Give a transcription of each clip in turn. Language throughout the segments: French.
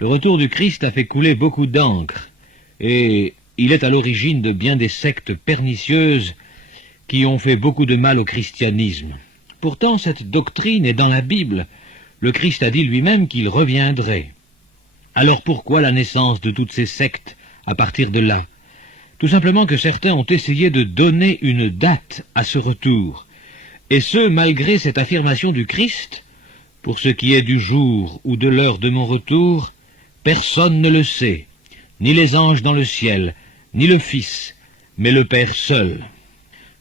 Le retour du Christ a fait couler beaucoup d'encre, et il est à l'origine de bien des sectes pernicieuses qui ont fait beaucoup de mal au christianisme. Pourtant, cette doctrine est dans la Bible. Le Christ a dit lui-même qu'il reviendrait. Alors pourquoi la naissance de toutes ces sectes à partir de là? Tout simplement que certains ont essayé de donner une date à ce retour, et ce, malgré cette affirmation du Christ: « Pour ce qui est du jour ou de l'heure de mon retour, personne ne le sait, ni les anges dans le ciel, ni le Fils, mais le Père seul.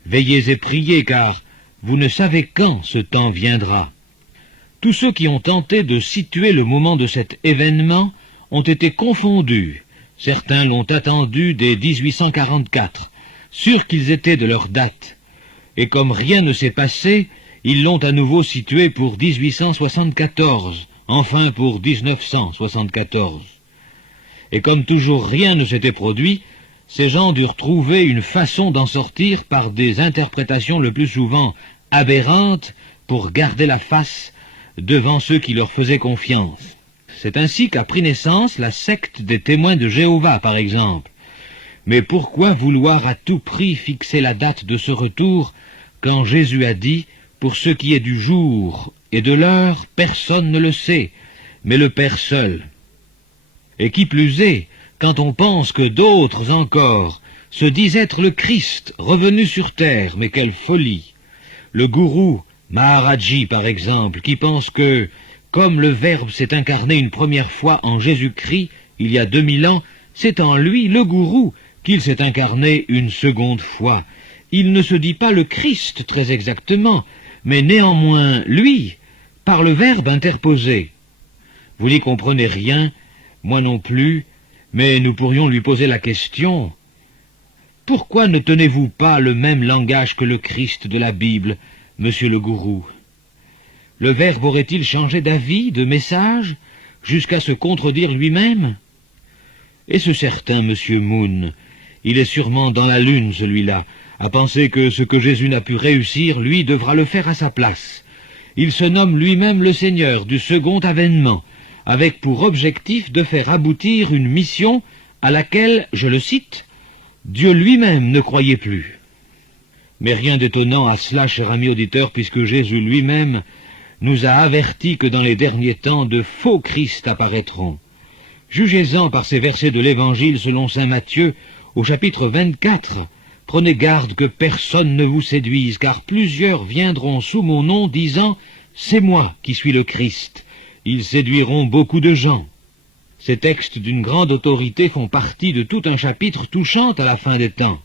Veillez et priez, car vous ne savez quand ce temps viendra. » Tous ceux qui ont tenté de situer le moment de cet événement ont été confondus. Certains l'ont attendu dès 1844, sûrs qu'ils étaient de leur date. Et comme rien ne s'est passé, ils l'ont à nouveau situé pour 1874, enfin pour 1974. Et comme toujours rien ne s'était produit, ces gens durent trouver une façon d'en sortir par des interprétations le plus souvent aberrantes pour garder la face devant ceux qui leur faisaient confiance. C'est ainsi qu'a pris naissance la secte des témoins de Jéhovah, par exemple. Mais pourquoi vouloir à tout prix fixer la date de ce retour, quand Jésus a dit: « Pour ce qui est du jour et de l'heure, personne ne le sait, mais le Père seul. » Et qui plus est, quand on pense que d'autres encore se disent être le Christ revenu sur terre, mais quelle folie! Le gourou Maharaji, par exemple, qui pense que, comme le Verbe s'est incarné une première fois en Jésus-Christ, il y a 2000 ans, c'est en lui, le gourou, qu'il s'est incarné une seconde fois. Il ne se dit pas le Christ très exactement, mais néanmoins lui, par le Verbe interposé. Vous n'y comprenez rien, moi non plus, mais nous pourrions lui poser la question: pourquoi ne tenez-vous pas le même langage que le Christ de la Bible, monsieur le gourou? Le Verbe aurait-il changé d'avis, de message, jusqu'à se contredire lui-même? Et ce certain monsieur Moon, il est sûrement dans la lune, celui-là, à penser que ce que Jésus n'a pu réussir, lui devra le faire à sa place. Il se nomme lui-même le Seigneur du second avènement, avec pour objectif de faire aboutir une mission à laquelle, je le cite, Dieu lui-même ne croyait plus. Mais rien d'étonnant à cela, cher ami auditeur, puisque Jésus lui-même nous a avertis que dans les derniers temps de faux Christ apparaîtront. Jugez-en par ces versets de l'Évangile selon saint Matthieu, au chapitre 24. Prenez garde que personne ne vous séduise, car plusieurs viendront sous mon nom, disant: « C'est moi qui suis le Christ. » Ils séduiront beaucoup de gens. Ces textes d'une grande autorité font partie de tout un chapitre touchant à la fin des temps.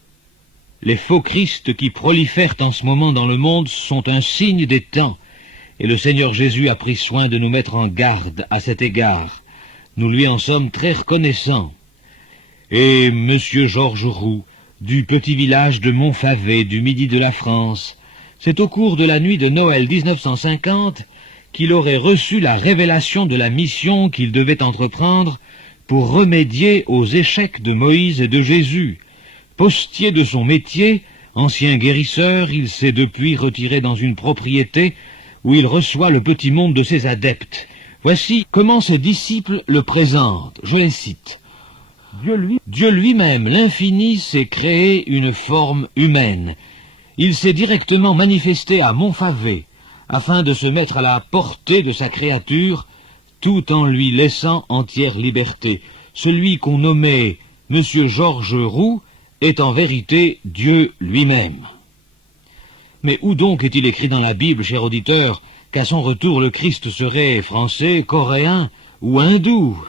Les faux Christ qui prolifèrent en ce moment dans le monde sont un signe des temps, et le Seigneur Jésus a pris soin de nous mettre en garde à cet égard. Nous lui en sommes très reconnaissants. Et M. Georges Roux, du petit village de Montfavet, du midi de la France, c'est au cours de la nuit de Noël 1950 qu'il aurait reçu la révélation de la mission qu'il devait entreprendre pour remédier aux échecs de Moïse et de Jésus. Postier de son métier, ancien guérisseur, il s'est depuis retiré dans une propriété où il reçoit le petit monde de ses adeptes. Voici comment ses disciples le présentent. Je les cite. Dieu lui-même, l'infini, s'est créé une forme humaine. Il s'est directement manifesté à Montfavet, afin de se mettre à la portée de sa créature, tout en lui laissant entière liberté. Celui qu'on nommait M. Georges Roux est en vérité Dieu lui-même. Mais où donc est-il écrit dans la Bible, cher auditeur, qu'à son retour le Christ serait français, coréen ou hindou?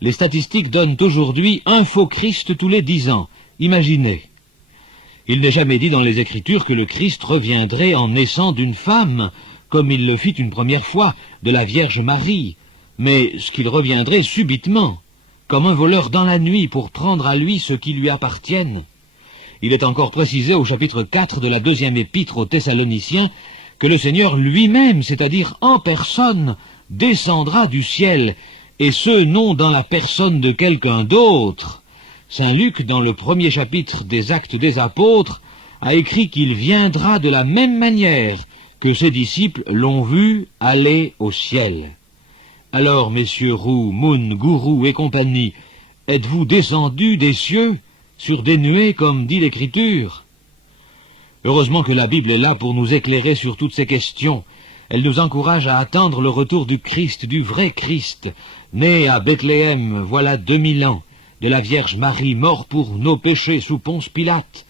Les statistiques donnent aujourd'hui un faux Christ tous les 10 ans. Imaginez. Il n'est jamais dit dans les Écritures que le Christ reviendrait en naissant d'une femme, comme il le fit une première fois, de la Vierge Marie, mais ce qu'il reviendrait subitement, comme un voleur dans la nuit pour prendre à lui ce qui lui appartienne. Il est encore précisé au chapitre 4 de la 2e épître aux Thessaloniciens que le Seigneur lui-même, c'est-à-dire en personne, descendra du ciel, et ce, non dans la personne de quelqu'un d'autre. Saint Luc, dans le 1er chapitre des Actes des Apôtres, a écrit qu'il viendra de la même manière que ses disciples l'ont vu aller au ciel. Alors, messieurs Roux, Moon, Gourou et compagnie, êtes-vous descendus des cieux, sur des nuées, comme dit l'Écriture? Heureusement que la Bible est là pour nous éclairer sur toutes ces questions. Elle nous encourage à attendre le retour du Christ, du vrai Christ, né à Bethléem, voilà 2000 ans, de la Vierge Marie, mort pour nos péchés sous Ponce Pilate,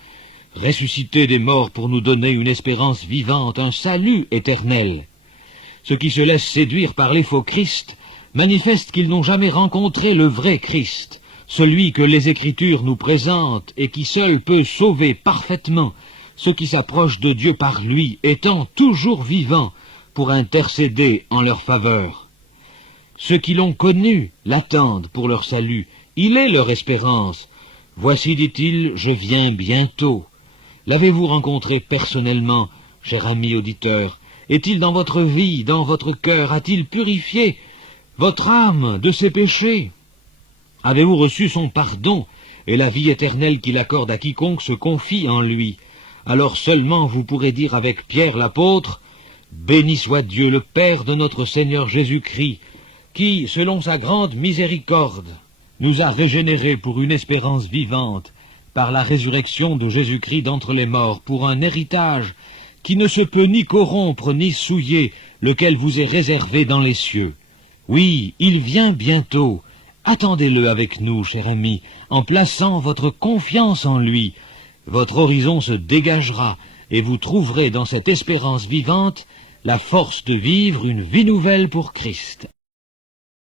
ressuscité des morts pour nous donner une espérance vivante, un salut éternel. Ceux qui se laissent séduire par les faux Christ manifestent qu'ils n'ont jamais rencontré le vrai Christ, celui que les Écritures nous présentent et qui seul peut sauver parfaitement ceux qui s'approchent de Dieu par lui, étant toujours vivant pour intercéder en leur faveur. Ceux qui l'ont connu l'attendent pour leur salut, il est leur espérance. Voici, dit-il, je viens bientôt. L'avez-vous rencontré personnellement, cher ami auditeur? Est-il dans votre vie, dans votre cœur? A-t-il purifié votre âme de ses péchés? Avez-vous reçu son pardon et la vie éternelle qu'il accorde à quiconque se confie en lui? Alors seulement vous pourrez dire avec Pierre l'apôtre, « Béni soit Dieu le Père de notre Seigneur Jésus-Christ, qui, selon sa grande miséricorde, nous a régénérés pour une espérance vivante, par la résurrection de Jésus-Christ d'entre les morts, pour un héritage qui ne se peut ni corrompre ni souiller, lequel vous est réservé dans les cieux. Oui, il vient bientôt. Attendez-le avec nous, cher ami, en plaçant votre confiance en lui. Votre horizon se dégagera, et vous trouverez dans cette espérance vivante la force de vivre une vie nouvelle pour Christ.